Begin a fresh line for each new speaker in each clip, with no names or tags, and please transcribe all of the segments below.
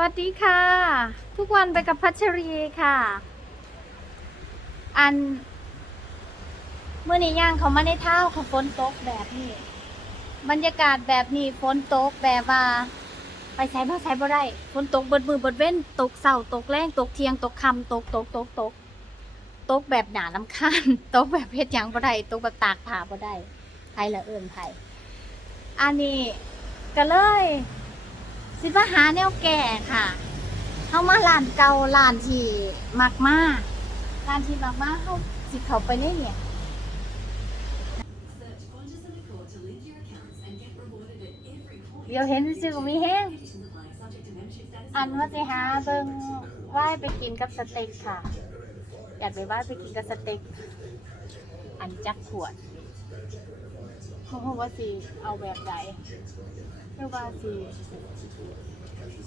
วัสดีค่ะ ทุกวันไปกับพัชรีค่ะ อันเมื่อนี้ย่างเขามาในเท้าเขาฝนตกแบบนี้ บรรยากาศแบบนี้ฝนตกแบบว่า ไปใช้บ่ใช้บ่ได้ฝนตกเบิดมือเบิดเว้น ตกเสาตกแรงตกเทียงตกคำตกตกตกตกตกแบบหนาลำคาญตกแบบเฮ็ดหยังบ่ได้ตกแบบตากผ้าบ่ได้ไผละเอิ้นไผอันนี้ก็เลย สิมาหาแนวแก่ค่ะ เข้ามาร้านเก่าร้านที่มักมาร้านที่มักมากเข้าสิเขาไปได้เนี่ย
Search Qantas and Accord to link your accounts and get rewarded at every point.
เดี๋ยวเห็นซื่อมีแห้งอันว่าสิหาเบิ่งว่ายไปกินกับสเต็กค่ะ อยากไปว่ายไปกินกับสเต็ก อันจักขวดเพราะว่าสิเอาแบบใด เรียกว่าสิ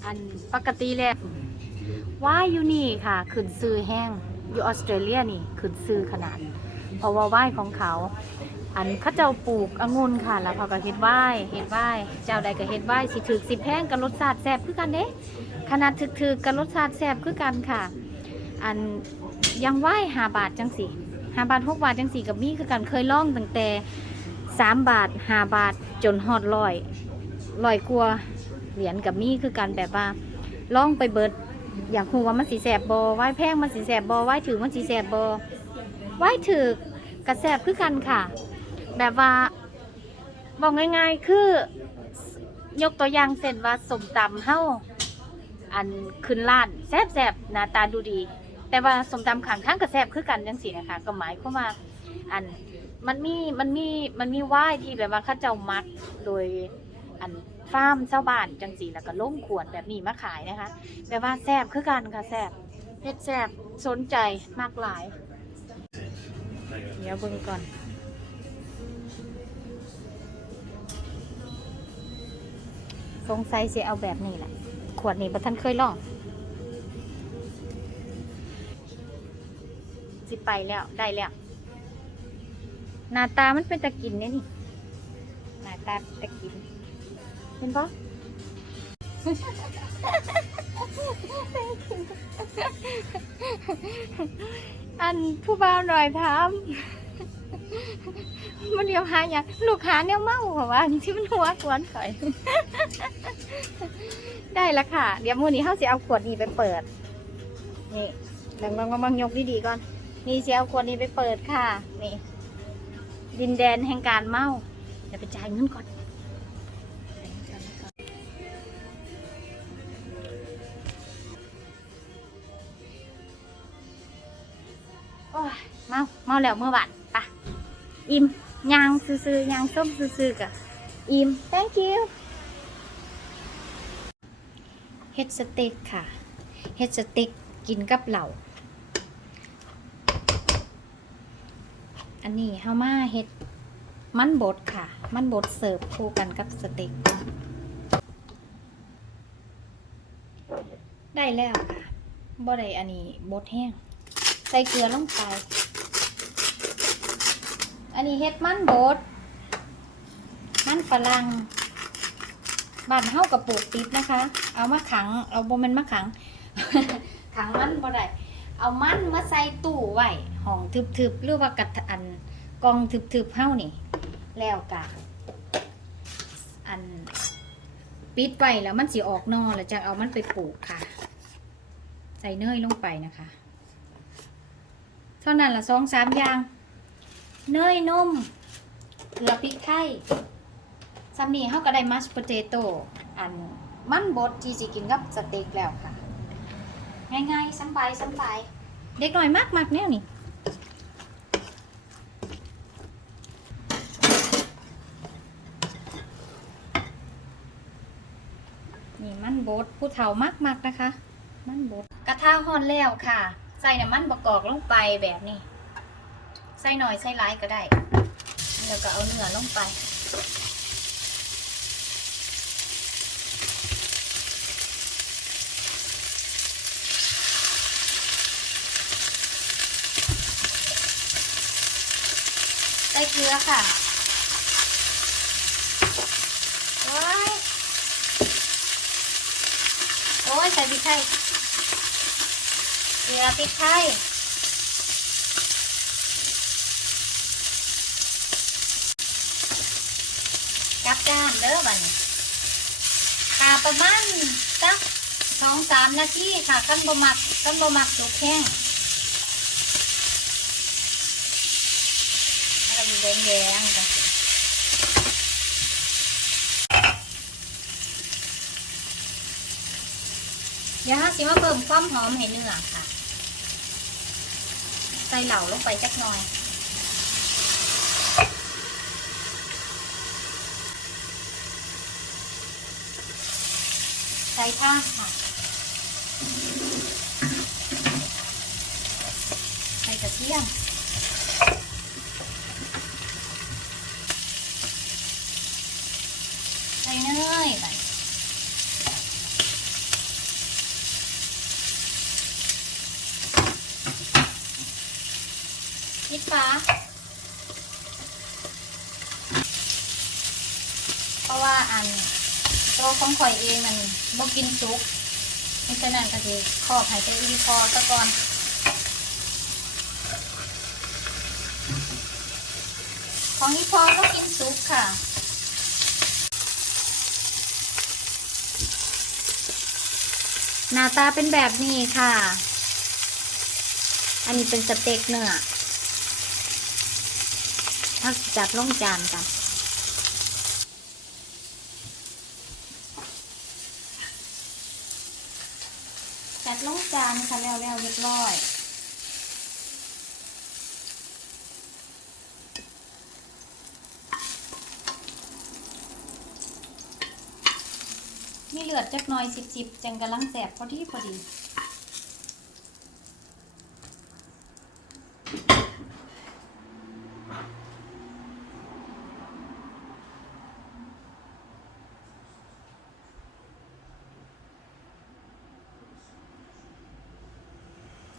อันปกติแล้วว่ายอยู่นี่ค่ะขึ้นซื้อแห้งอยู่ออสเตรเลียนี่ขึ้นซื้อขนาด เพราะว่าว่ายของเขา อันเขาเจ้าปลูกองุ่นค่ะ แล้วเขาก็เฮ็ดว่ายเฮ็ดว่ายเจ้าใดก็เฮ็ดว่ายสิถึกสิแพงกับรสชาติแซ่บคือกันเด้ขนาดถึกๆกับรสชาติแซ่บคือกันค่ะ อันยังไหว้หาบาทจังสี่หาบาทหกบาทจังสี่กับมี่คือกันเคยล่องตั้งแต่สามบาทหาบาทจนฮอดร้อย ร้อยกว่าเหรียญกับมีคือกันแบบว่าล่องไปเบิด อยากคูว่ามันสีแสบบอไหว้แพงมันสีแสบบอไหว้ถือมันสีแสบบอไหว้ถือกระแสบคือกันค่ะ แบบว่าบอกง่ายๆคือยกตัวอย่างเช่นว่าสมตำเฮ้าอันขึ้นล้านแซบแซบๆหน้าตาดูดี แต่ว่าสมตำขังทั้งกระแซบคือกันจังสีนะคะก็หมายความว่าอันมันมีมันมีมันมีว่ายที่แบบว่าข้าเจ้ามัดโดย อันฟาร์มเจ้าบ้านจังสีแล้วก็ล้มขวดแบบนี้มาขายนะคะแบบว่าแซบคือกันค่ะแซบเฮ็ดแซบสนใจมากหลาย เดี๋ยวเบิ่งก่อนสงสัยสิเอาแบบนี้แหละ ขวดนี้บ่ท่านเคยลอง สิไปแล้วได้แล้วหน้าตามันเป็นตะกินเนี่ยนี่หน้าตาตะกิน เห็นปะอันผู้บ่าวหน่อยถามมันเดียวหาอย่างลูกหาแนวเมาค่ะว่าที่มันหัวกวนข่อย ได้แล้วค่ะ เดี๋ยวมือนี้เฮาสิเอาขวดนี้ไปเปิด นี่ลองลองลองลองยกดีๆก่อน นี่สิเอาขวดนี้ไปเปิดค่ะ นี่ ดินแดนแห่งการเมาเดี๋ยวไปจ่ายเงินก่อน มาเมาแล้วเมื่อวานปะอิ่มยางซื่อๆยางส้มซื่อๆกะอิ่ม thank you เฮ็ดสเต็กค่ะ เฮ็ดสเต็กกินกับเหล่า อันนี้เฮามาเฮ็ดมันบดค่ะ มันบดเสิร์ฟคู่กันกับสเต็ก ได้แล้วค่ะบ่ได้อันนี้บดแห้ง ใส่เกลือลงไป อันนี้เฮ็ดมันบด มันฝรั่งบานเฮากับปลูกติดนะคะ เอามาขัง เอาบม่นมาขัง ขังมันบ่ได้ เอามันมาใส่ตู้ไว้ห้องทึบๆหรือว่ากระทะอันกองทึบๆเฮานี่ แล้วกะอันปิดไว้แล้วมันสิออกนอแล้วจะเอามันไปปลูกค่ะ ใส่เนยลงไปนะคะ เท่านั้นละสองสามอย่าง เนยนม เกลือพริกไทยซัมนี่เขาก็ได้มัสโปเตโต้อันมันบดที่สิกินกับสเต็กแล้วค่ะ ง่ายๆสบายสบายเด็กหน่อยมากมากๆแนวนี่นี่มันบดผู้เฒ่ามากมากๆนะคะ มันบดกระทะฮ้อนแล้วค่ะ ใส่น้ำมันบกอกลงไปแบบนี้ ใส่หน่อยใส่หลายก็ได้ แล้วก็เอาเนื้อลงไป ใส่เกลือค่ะว้ายโอ
โอ้ยใส่พริกไทยเกลือพริกไทย กับจานเด้อบัดนตาประมาณสักสองสามนาทีค่ะขั้นบมักขั้นบมักสุกแห้งแล้วก็มีแดงๆค่ะเดี๋ยวเราสิมาเพิ่มความหอมให้เนื้อค่ะ ใส่เหล่าลงไปจักหน่อย ใส่ข้างค่ะ ใส่กระเทียม ใส่เนยไป พริกฟ้า เพราะว่าอัน ตัวของข่อยเองมันบ่กินซุกเพราะฉะนั้นก็จะขอบห้เป็นอีพอซะก่อนของอีพอก็กินซุกค่ะ หน้าตาเป็นแบบนี้ค่ะ อันนี้เป็นสเต็กเนื้อถ้าจัดลงจานกัน จัดลงจานค่ะแล้วแล้วเรียบร้อย มีเลือดจักหน่อยสิบๆจังกำลังแสบพอดีพอดี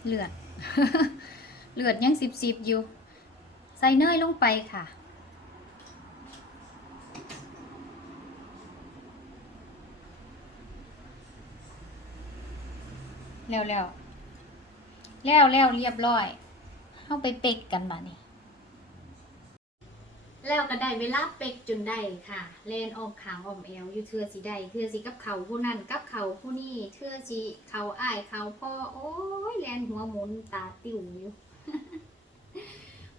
เลือด เลือดยังสิบสิบอยู่ ใส่เนยลงไปค่ะ แล้วแล้วแล้วแล้วเรียบร้อยเข้าไปเป็กกันมานี่ แล้วก็ได้เวลาเป็กจนได้ค่ะ เลนออมขางออมแอวอยู่เทือสีได้เทือสีกับเขาผู้นั้นกับเขาผู้นี้เทือสีเขาอ้ายเขาพ่อโอ้ยแลนหัวหมุนตาติ่วอยู่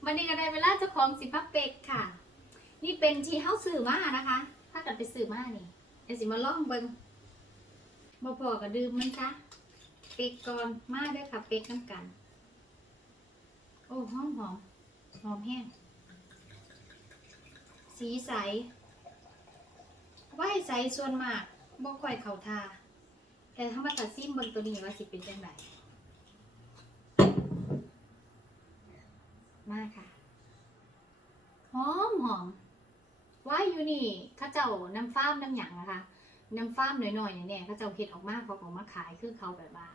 วันนี้ก็ได้เวลาเจ้าของสิพักเป็กค่ะ นี่เป็นที่เฮาซื้อมานะคะ ถ้าเกิดไปซื้อมานี่เดี๋ยวสิมาล่องเบิงบ่พอก็ดื่มมันซะเป็กก่อนมาเด้อค่ะเป็กน้ำกัน โอ้หอมหอมหอมแห้ง สีใสไหวใสส่วนมากบ่ค่อยเข้าทา แต่ถ้ามาตัดซิมเบนตัวนี้ว่าสิเป็นจังไดมาค่ะ หอมหอมว่าอยู่นี่ข้าเจ้าน้ำฟ้ามน้ำหยังนะคะน้ำฟ้ามหน่อยๆเนี่ยเขาเจ้าเฮ็ดออกมากเขาก็มาขายคือเขาแบบว่า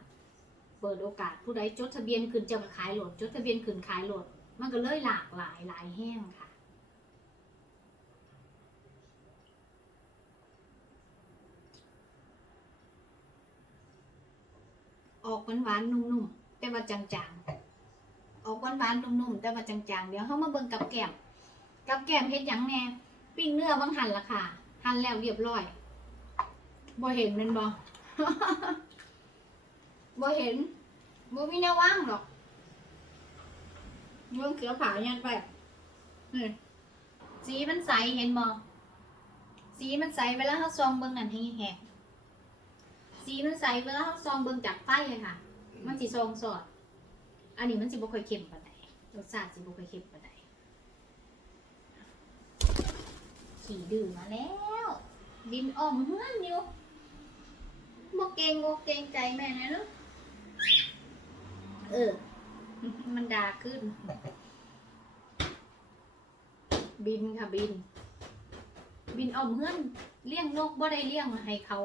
เปิดโอกาสผู้ใดจดทะเบียนขึ้นเจะขายโหลด จดทะเบียนขึ้นขายโหลด มันก็เลยหลากหลายหลายแห้งค่ะ ออกหวานๆนุ่มๆแต่ว่าจางๆ ออกหวานๆนุ่มๆแต่ว่าจางๆ เดี๋ยวเขามาเบิ่งกับแก้มกับแก้มเฮ็ดหยังแน่ปิ้งเนื้อบางหั่นละค่ะ หั่นแล้วเรียบร้อยบ่เห็นแมันบ่บ่เห็นบ่มีแนวว่างหรอกเบิ่งเขียวขาวยันไปนี่สีมันใสเห็นบ่สีมันใสเวลาเขาซองเบิ่งนั่นให้แหก สีมันใสเวลาเราซองเบิ่งจากไฟเลยค่ะ มันสิซองสอด อันนี้มันสิบ่ค่อยเค็มปานใดรสชาติสิบ่ค่อยเค็มปานใดขี่ดื่มมาแล้ว ดินอ่อมเฮือนอยู่บ่เกรงบ่เกรงใจแม่นะเนาะเออ มันดาขึ้น บินค่ะบิน บินอ่อมเฮือนเลี้ยงนกบ่ได้เลี้ยงให้เขา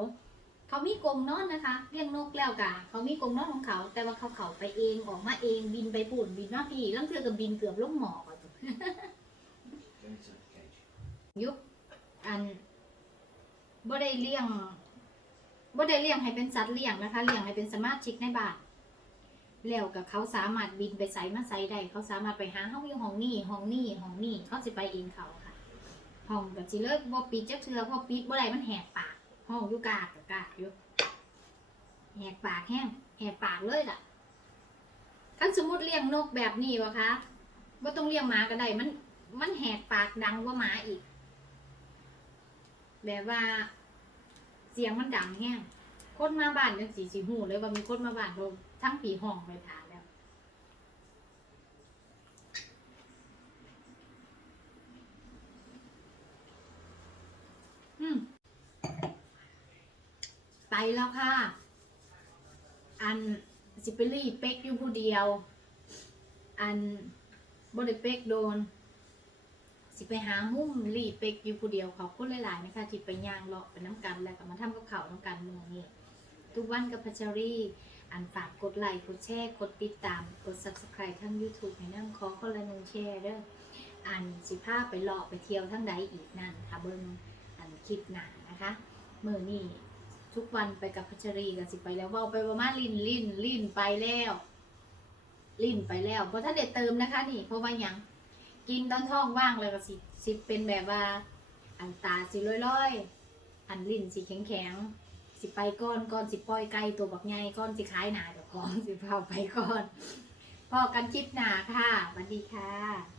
เขามีกรงนอนนะคะเลี้ยงนกแล้วกะเขามีกรงนอนของเขา แต่ว่าเขาเขาไปเองออกมาเองบินไปปุ่นบินมาพี่แล้วเธอกับบินเกือบลงหมอกอะยุคอันบ่ได้เลี้ยงบ่ได้เลี้ยงให้เป็นสัตว์เลี้ยงนะคะเลี้ยงให้เป็นสมาชิกในบ้านแล้วกับเขาสามารถบินไปไสมาไสได้เขาสามารถไปหาเฮาอยู่ห้องนี้ห้องนี้ห้องนี้เขาสิไปเองเขาค่ะห้องก็สิเลิกบ่ปิดจักเทือพอปิดบ่ได้มันแหกปาก ห้องอยู่กากกากอยู่แหกปากแห้งแหกปากเลยล่ะคันสมมติเลี้ยงนกแบบนี้วะคะบ่าต้องเลี้ยงหมาก็ได้มัน มันแหกปากดังกว่าหมาอีก แบบว่า เสียงมันดังแห้งคนมาบ้านจังสีสีหูเลยว่ามีคนมาบ้านโดนทั้งปีห้องไปทานแล้ว อืม ไปแล้วค่ะ อันสิไปรีเป็กอยู่ผู้เดียว อันบริเป็กโดน สิไปหาหุ้มรีเป็กอยู่ผู้เดียวขอบคุณหลายๆนะคะที่ไปย่างเลาะไปน้ำกันแล้วก็มาทำกับเขาน้ำกันเมืองนี่ทุกวันกับพัชรีอันฝากกดไลค์กดแชร์กดติดตามกด subscribe ทั้ง YouTube ให้นั่งขอคนละหนึ่งแชร์เด้ออันสิพาพไปเลาะไปเที่ยวทั้งใดอีกนั่นค่ะเบิ้งอันคลิปหนานะคะ มือนี่ ทุกวันไปกับพัชรีกันสิไปแล้วเว่าไปประมาณลินลินลินไปแล้ว ลินไปแล้วเพราะถ้านเด็ดเติมนะคะ นี่ เพราะว่ายังกินตอนท้องว่างเลยก็สิสิเป็นแบบว่า อันตาสิลอยๆอันลินสิแข็งๆสิไปก่อนก่อนสิปล่อยไก่ตัวบักใหญ่ก่อนสิขายหนาเดี๋ยวก่อนสิเผาไปก่อนพอกันคลิปหนาค่ะสวัสดีค่ะ